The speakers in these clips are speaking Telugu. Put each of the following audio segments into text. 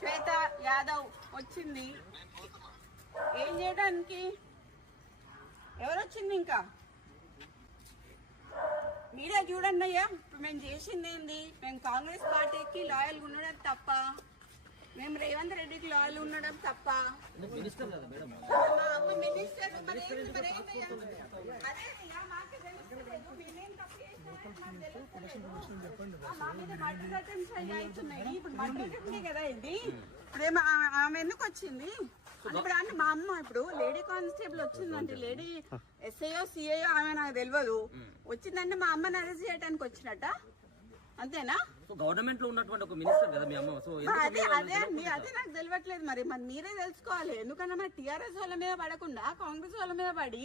శ్వేత యాదవ్ వచ్చింది. ఏం చేయడానికి? ఎవరు వచ్చింది ఇంకా? మీరే చూడండి అయ్యా. ఇప్పుడు మేము చేసింది ఏంది? మేము కాంగ్రెస్ పార్టీకి లాయల్ ఉండడం తప్ప మేము రేవంత్ రెడ్డికి లాయల్ ఉండడం తప్ప. మినిస్టర్ ఇప్పుడు ఆమె ఎందుకు వచ్చింది ఇప్పుడు అంటే మా అమ్మ ఇప్పుడు లేడీ కానిస్టేబుల్ వచ్చిందంటే లేడీ ఎస్ఐఓ సిఐఓ ఆమె నాకు తెలియదు వచ్చిందంటే మా అమ్మని అరెస్ట్ చేయడానికి వచ్చినట్ట అంతేనా గవర్నమెంట్లో ఉన్నటువంటి ఒక మినిస్టర్ కదా మీ అమ్మ. సో అదే అదే అండి అదే నాకు తెలియట్లేదు మరి. మరి మీరే తెలుసుకోవాలి. ఎందుకంటే మరి టీఆర్ఎస్ వాళ్ళ మీద పడకుండా కాంగ్రెస్ వాళ్ళ మీద పడి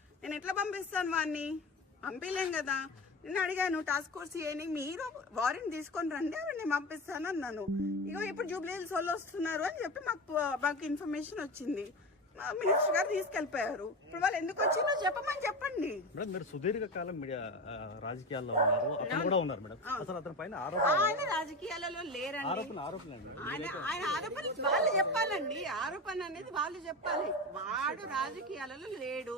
నేను ఎట్లా పంపిస్తాను వాడిని పంపించలేం కదా. నేను అడిగాను టాస్క్ ఫోర్స్ చేయని మీరు వారెంట్ తీసుకొని రండి అవి నేను పంపిస్తాను అన్నాను. ఇగో ఇప్పుడు జూబ్లీ హిల్స్ వాళ్ళు వస్తున్నారు అని చెప్పి మాకు మాకు ఇన్ఫర్మేషన్ వచ్చింది. మా మినిస్టర్ గారు తీసుకెళ్ళిపోయారు ఇప్పుడు వాళ్ళు ఎందుకు వచ్చిందో చెప్పమని చెప్పండి. మేడం మీరు సుదీర్ఘ కాలం రాజకీయాల్లో ఉన్నారు. అతను కూడా ఉన్నారు మేడం. అసలు అతని పైన ఆయన రాజకీయాలలో లేరండి. ఆరోపణ ఆరోపణ ఆయన ఆయన ఆరోపణ వాళ్ళు చెప్పాలండి. ఆరోపణ అనేది వాళ్ళు చెప్పాలి. వాడు రాజకీయాలలో లేడు.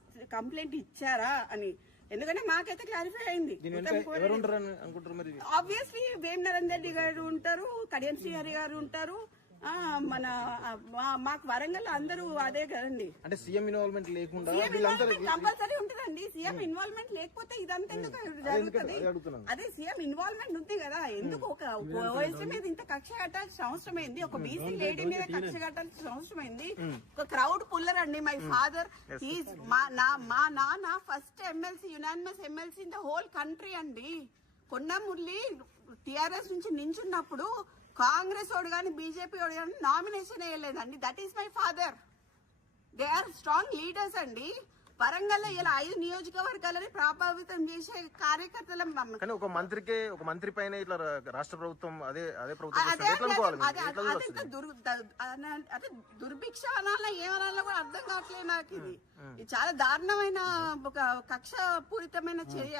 కంప్లైంట్ ఇచ్చారా అని. ఎందుకంటే మాకైతే క్లారిఫై అయింది. ఆబ్వియస్లీ వేం నరేందర్ రెడ్డి గారు ఉంటారు కడియం శ్రీహరి గారు ఉంటారు. ఆ, మన మాకు వరంగల్ అందరూ అదే కదండి. అంటే సీఎం ఇన్వాల్వ్మెంట్ లేకుండా కంపల్సరీ ఉంటుందండి. సీఎం ఇన్వాల్వ్మెంట్ లేకపోతే ఇదంతా ఎందుకు జరుగుతుంది? అదే సీఎం ఇన్వాల్వ్మెంట్ ఉంది కదా. ఎందుకు ఒక ఓఎస్టీ మీద ఇంత కక్ష కట్టాల్సిన అవసరం ఏంది? ఒక బీసీ లేడీ మీద కక్ష కట్టాల్సిన అవసరం ఏంది? ఒక క్రౌడ్ పుల్లర్ అండి మై ఫాదర్ మా నా మా నాన్న first MLC unanimous MLC in the whole country అండి. కొండ మురళి టిఆర్ఎస్ నుంచి నించున్నప్పుడు కాంగ్రెస్ వాడు కానీ బీజేపీ వాడు కానీ నామినేషన్ వేయలేదండి. That is my father they are strong leaders అండి. వరంగల్ ఇలా ఐదు నియోజకవర్గాలని ప్రభావితం చేసే కార్యకర్తల కానీ ఒక మంత్రికే ఒక మంత్రి పైన ఇట్లా రాష్ట్ర ప్రభుత్వం అదే అదే ప్రభుత్వం అదే దుర్భిక్ష అనాలా ఏమనాలో కూడా అర్థం కావట్లేదు నాకు ఇది ఇది చాలా దారుణమైన ఒక కక్ష పూరితమైన చర్య.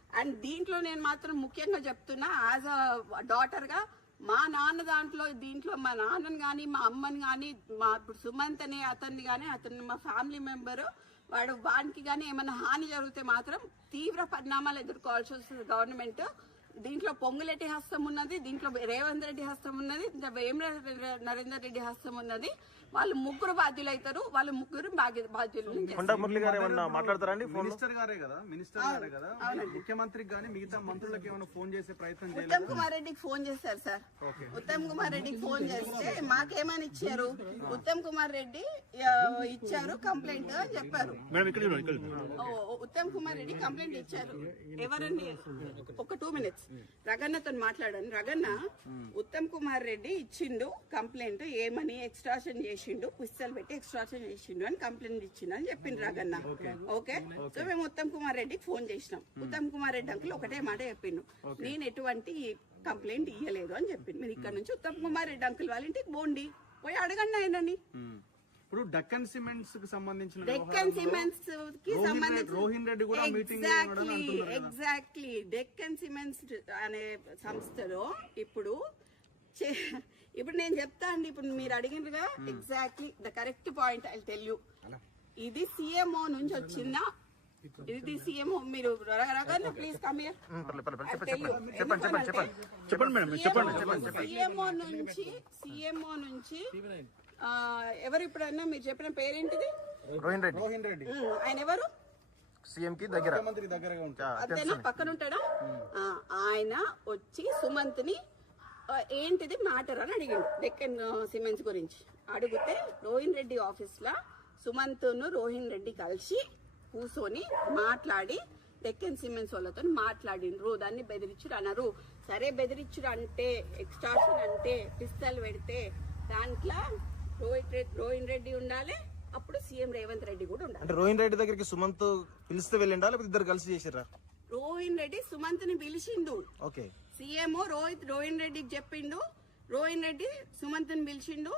అండ్ దీంట్లో నేను మాత్రం ముఖ్యంగా చెప్తున్నా యాజ్ అ డాటర్గా మా నాన్న దాంట్లో దీంట్లో మా నాన్నని కానీ మా అమ్మని కానీ మా ఇప్పుడు సుమంత్ అనే అతన్ని కానీ అతను మా ఫ్యామిలీ మెంబరు వాడు వానికి కానీ ఏమైనా హాని జరిగితే మాత్రం తీవ్ర పరిణామాలు ఎదుర్కోవాల్సి వస్తుంది గవర్నమెంట్. దీంట్లో పొంగులెట్టి హస్తం ఉన్నది దీంట్లో రేవంత్ రెడ్డి హస్తం ఉన్నది ఇంకా నరేందర్ రెడ్డి హస్తం ఉన్నది. వాళ్ళు ముగ్గురు బాధ్యులు అవుతారు వాళ్ళు ముగ్గురు బాధ్య- బాధ్యులు కొండ మురళి గారు ఏమన్నా మాట్లాడతారా అండి ఫోన్ మినిస్టర్ గారే కదా మినిస్టర్ గారే కదా. ముఖ్యమంత్రికి గానీ మిగతా మంత్రులకు ఏమైనా ఫోన్ చేసే ప్రయత్నం చేయలేదు? ఉత్తమ్ కుమార్ రెడ్డికి ఫోన్ చేశారు సార్. ఉత్తమ్ కుమార్ రెడ్డికి ఫోన్ చేస్తే మాకేమని ఇచ్చారు? ఉత్తమ్ కుమార్ రెడ్డి ఇచ్చారు కంప్లైంట్ అని చెప్పారు. ఉత్తమ్ కుమార్ రెడ్డి కంప్లైంట్ ఇచ్చారు. ఎవరండి? ఒక టూ మినిట్స్ రగన్నతో మాట్లాడాను రగన్న ఉత్తమ్ కుమార్ రెడ్డి ఇచ్చిండు కంప్లైంట్ ఏమని? ఎక్స్ట్రాషన్ చేసిండు పుస్తలు పెట్టి ఎక్స్ట్రాషన్ చేసిండు అని కంప్లైంట్ ఇచ్చిండు అని చెప్పిండు రగన్న ఓకే సో మేము ఉత్తమ్ కుమార్ రెడ్డికి ఫోన్ చేసినాం. ఉత్తమ్ కుమార్ రెడ్డి అంకుల్ ఒకటే మాట చెప్పిండు. నేను ఎటువంటి కంప్లైంట్ ఇయ్యలేదు అని చెప్పిండు. మీరు ఇక్కడ నుంచి ఉత్తమ్ కుమార్ రెడ్డి అంకుల్ వాళ్ళ ఇంటికి పోండి. పోయి అడగండి ఆయనని. ఉమ్. ఇప్పుడు డక్కన్ సిమెంట్స్కి సంబంధించిన డెక్కన్ సిమెంట్స్కి సంబంధించి రోహిన్ రెడ్డి కూడా meeting exactly. Exactly Deccan cements అనే సంస్థలో ఇప్పుడు ఇప్పుడు నేను చెప్తా అండి ఇప్పుడు మీరు అడిగినగా exactly the correct point I tell you ఇది సిఎంఓ నుంచి వచ్చిందా? ఇది సిఎంఓ మీరు ప్లీజ్ కమ్ హియర్ చెప్పండి చెప్పండి చెప్పండి చెప్పండి. చెప్పండి చెప్పండి మేడం చెప్పండి సిఎంఓ నుంచి సిఎంఓ నుంచి ఆ, ఎవరు ఇప్పుడన్నా మీరు చెప్పిన పేరేంటిది? రోహిన్ రెడ్డి. రోహిన్ రెడ్డి. ఉమ్, ఆయన ఎవరు? సీఎం కి దగ్గర. ముఖ్యమంత్రి దగ్గరగా పక్కన ఉంటాడా? ఆ, ఆయన వచ్చి సుమంత్ని ఏంటిది మ్యాటర్ అని అడిగాడు. డెక్కన్ సిమెంట్స్ గురించి. అడిగితే రోహిన్ రెడ్డి ఆఫీస్లో సుమంత్ను రోహిన్ రెడ్డి కలిసి కూర్చొని మాట్లాడి డెక్కన్ సిమెంట్స్ వాళ్ళతో మాట్లాడిండ్రు. దాన్ని బెదిరించుడు అన్నారు సరే బెదిరించుడు అంటే ఎక్స్ట్రాషన్ అంటే పిస్తల్ పెడితే దాంట్లో రోహిత్ రెడ్డి రోహిన్ రెడ్డి ఉండాలి. అప్పుడు సీఎం రేవంత్ రెడ్డి కూడా ఉండాలి. రోహిన్ రెడ్డి దగ్గరికి సుమంత్ పిలిస్తే వెళ్ళిండా? లేకపోతే ఇద్దరు కలిసి చేసిర్రా? రోహిన్ రెడ్డి సుమంత్ని పిలిచిండు. ఓకే. సీఎం రోహిత్ రోహిన్ రెడ్డికి చెప్పిండు. రోహిన్ రెడ్డి సుమంత్ని పిలిచిండు.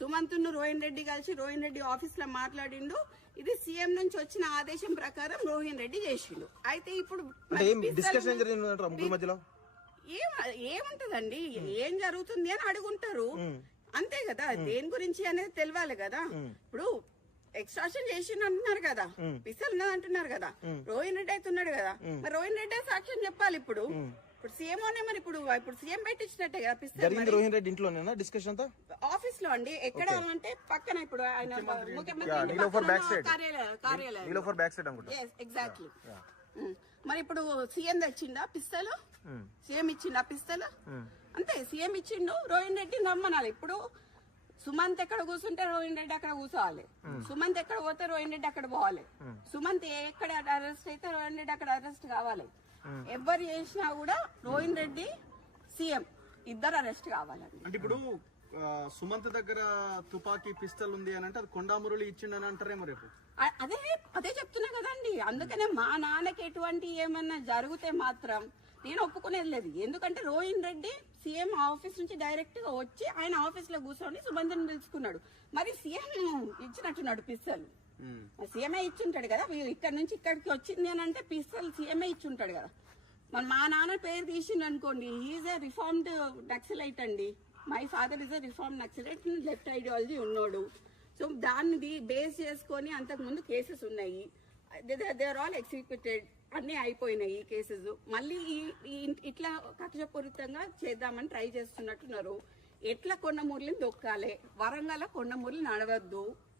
సుమంత్ను రోహిన్ రెడ్డి కలిసి రోహిన్ రెడ్డి ఆఫీస్లో మాట్లాడిండు. ఇది సీఎం నుంచి వచ్చిన ఆదేశం ప్రకారం రోహిన్ రెడ్డి చేసిండు. అయితే ఇప్పుడు ఏం ఏముంటదండి? ఏం జరుగుతుంది అని అడుగుంటారు. అంతే కదా దేని గురించి అనేది తెలియాలి కదా. ఇప్పుడు ఎక్స్ట్రాషన్ చేసిండు అంటున్నారు కదా. పిస్తల్ ఉన్నది అంటున్నారు కదా. రోహిన్ రెడ్డి అయితే ఉన్నాడు కదా. మరి రోహిన్ రెడ్డి సాక్ష్యం చెప్పాలి ఇప్పుడు. ఇప్పుడు సీఎం అనే మరి ఇప్పుడు ఇప్పుడు సీఎం పెట్టించినట్టే కదా పిస్తల్ జరిగింది రోహిన్ రెడ్డి ఇంట్లోనేనా డిస్కషన్ అంతా? ఆఫీస్లో అండి. ఎక్కడ అంటే పక్కన ఇప్పుడు ఆయన ముఖ్యమంత్రి ఎగ్జాక్ట్లీ మరి ఇప్పుడు సీఎం తెచ్చిందా పిస్తలు సీఎం ఇచ్చిందా పిస్తలు అంతే సీఎం ఇచ్చిండు రోహిన్ రెడ్డి నమ్మనాలి. ఇప్పుడు సుమంత్ ఎక్కడ కూర్చుంటే రోహిన్ రెడ్డి అక్కడ కూర్చోవాలి. సుమంత్ ఎక్కడ పోతే రోహిన్ రెడ్డి అక్కడ పోవాలి. సుమంత్ ఎక్కడ అరెస్ట్ అయితే రోహిన్ రెడ్డి అక్కడ అరెస్ట్ కావాలి. ఎవరు చేసినా కూడా రోహిన్ రెడ్డి సీఎం. ఇద్దరు అరెస్ట్ కావాలండి. అంటే ఇప్పుడు సుమంత్ దగ్గర తుపాకీ పిస్టల్ ఉంది అని అంటే అది కొండామురళి ఇచ్చిండని అంటారేమో రేపు. అదే అదే చెప్తున్నా కదండి. అందుకనే మా నాన్నకి ఎటువంటి ఏమన్నా జరిగితే మాత్రం నేను ఒప్పుకునేది లేదు. ఎందుకంటే రోహిన్ రెడ్డి సీఎం ఆఫీస్ నుంచి డైరెక్ట్గా వచ్చి ఆయన ఆఫీస్లో కూర్చొని సుబంధన్ పిలుచుకున్నాడు. మరి సీఎం ఇచ్చినట్టున్నాడు పిస్తలు ఉమ్. సీఎంఏ ఇచ్చుంటాడు కదా. ఇక్కడ నుంచి ఇక్కడికి వచ్చింది అని అంటే పిస్తల్ సీఎంఏ ఇచ్చుంటాడు కదా. మరి మా నాన్న పేరు తీసిండు అనుకోండి. ఈజ్ ఏ రిఫార్మ్డ్ నక్సలైట్ అండి. My father is a reform naxalite. Left ideology ఉన్నాడు. సో దాన్ని బేస్ చేసుకొని అంతకుముందు కేసెస్ ఉన్నాయి. దే ఆర్ ఆల్ ఎగ్జిక్యూటెడ్ అన్నీ అయిపోయినాయి ఈ కేసెస్ మళ్ళీ ఈ ఇట్లా కక్షపూరితంగా చేద్దామని ట్రై చేస్తున్నట్టున్నారు. ఎట్లా కొండమూరిని దొక్కాలి? వరంగల్ కొండమూరిని నడవద్దు.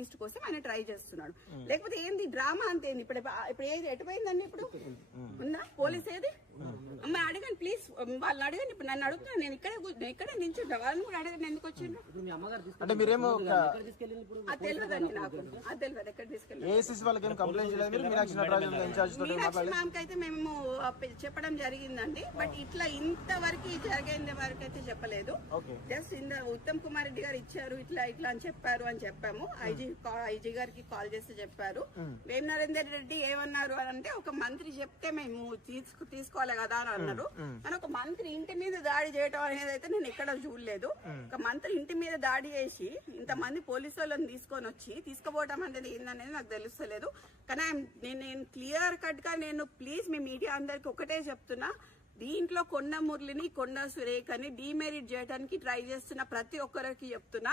ఈస్ట్ కోసం ఆయన ట్రై చేస్తున్నాడు. లేకపోతే ఏంది డ్రామా అంతే ఏంది ఇప్పుడు ఇప్పుడు ఏది ఎటుపోయిందండి ఇప్పుడు? ఉందా? పోలీస్ ఏది? అమ్మ అడగండి ప్లీజ్ వాళ్ళని అడగండి ఇప్పుడు నన్ను అడుగుతున్నాను. నేను ఇక్కడే నేను ఇక్కడే నించుంటా వాళ్ళని కూడా అడగండి ఎందుకు వచ్చిండ్రు? ఇప్పుడు మీ అమ్మగారు తీసుకెళ్ళి అంటే మీరేమో ఎక్కడ తీసుకెళ్ళింది ఇప్పుడు? అది తెలియదండి నాకు. అది తెలియదు. ఎక్కడ తీసుకెళ్ళి మేము చెప్పడం జరిగిందండి. బట్ ఇట్లా ఇంతవరకు జరిగేంత వరకు అయితే చెప్పలేదు. ఓకే. జస్ట్ ఇంద ఉత్తమ్ కుమార్ రెడ్డి గారు ఇచ్చారు ఇట్లా ఇట్లా అని చెప్పారు అని చెప్పాము. ఐజీ ఐజీ గారికి కాల్ చేసి చెప్పారు. వేం నరేందర్ రెడ్డి ఏమన్నారు అని అంటే ఒక మంత్రి చెప్తే మేము తీసుకు తీసుకోవాలి కదా అని అన్నారు. కానీ ఒక మంత్రి ఇంటి మీద దాడి చేయడం అనేది అయితే నేను ఎక్కడ చూడలేదు. ఒక మంత్రి ఇంటి మీద దాడి చేసి ఇంతమంది పోలీసు వాళ్ళని తీసుకొని వచ్చి తీసుకుపోవడం అనేది ఏందనేది నాకు తెలుస్తలేదు. కానీ నేను నేను క్లియర్ కట్గా నేను ప్లీజ్ మీ మీడియా అందరికి ఒకటే చెప్తున్నా. దీంట్లో కొండ మురళిని కొండ సురేఖని డిమెరిట్ చేయడానికి ట్రై చేస్తున్న ప్రతి ఒక్కరికి చెప్తున్నా.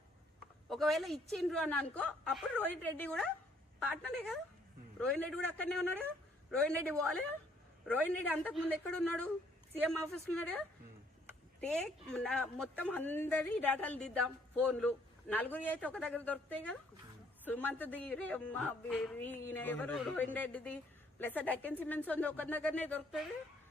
ఒకవేళ ఇచ్చిండ్రు అని అనుకో అప్పుడు రోహిత్ రెడ్డి కూడా పార్ట్నరే కదా. రోహిత్ రెడ్డి కూడా అక్కడనే ఉన్నాడు కదా. రోహిత్ రెడ్డి కదా. రోహిత్ రెడ్డి అంతకు ముందు ఎక్కడ ఉన్నాడు? సీఎం ఆఫీస్ ఉన్నాడు టేక్ నా- మొత్తం అందరి డేటాలు దిద్దాం ఫోన్లు. నలుగురి అయితే ఒక దగ్గర దొరుకుతాయి కదా. సుమంత్ ది రే- మా- ఈ- ఈయన ఎవరు? రోహిన్ రెడ్డిది. ప్లస్ డక్కన్ సిమెంట్స్ ఉంది ఒక దగ్గరనే దొరుకుతుంది.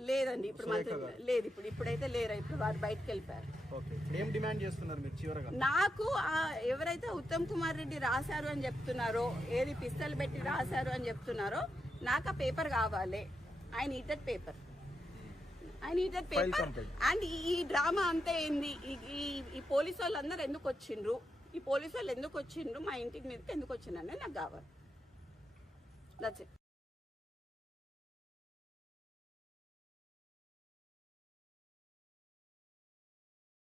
లేదండి ఇప్పుడు మాత్రం లేదు ఇప్పుడు ఇప్పుడైతే లేరు? ఇప్పుడు వారు బయటకు వెళ్ళిపోయారు. ఏం డిమాండ్ చేస్తున్నారు మీరు చివరగా? నాకు ఎవరైతే ఉత్తమ్ కుమార్ రెడ్డి రాశారు అని చెప్తున్నారో ఏది పిస్తల్ పెట్టి రాశారు అని చెప్తున్నారో నాకు ఆ పేపర్ కావాలి. I need that paper I need that paper and ఈ డ్రామా అంతా ఏంది? ఈ- పోలీసు వాళ్ళందరూ ఎందుకు వచ్చిండ్రు? ఈ పోలీసు వాళ్ళు ఎందుకు వచ్చిండ్రు? మా ఇంటి మీదకి ఎందుకు వచ్చిండ్రు అనేది నాకు కావాలి. That's it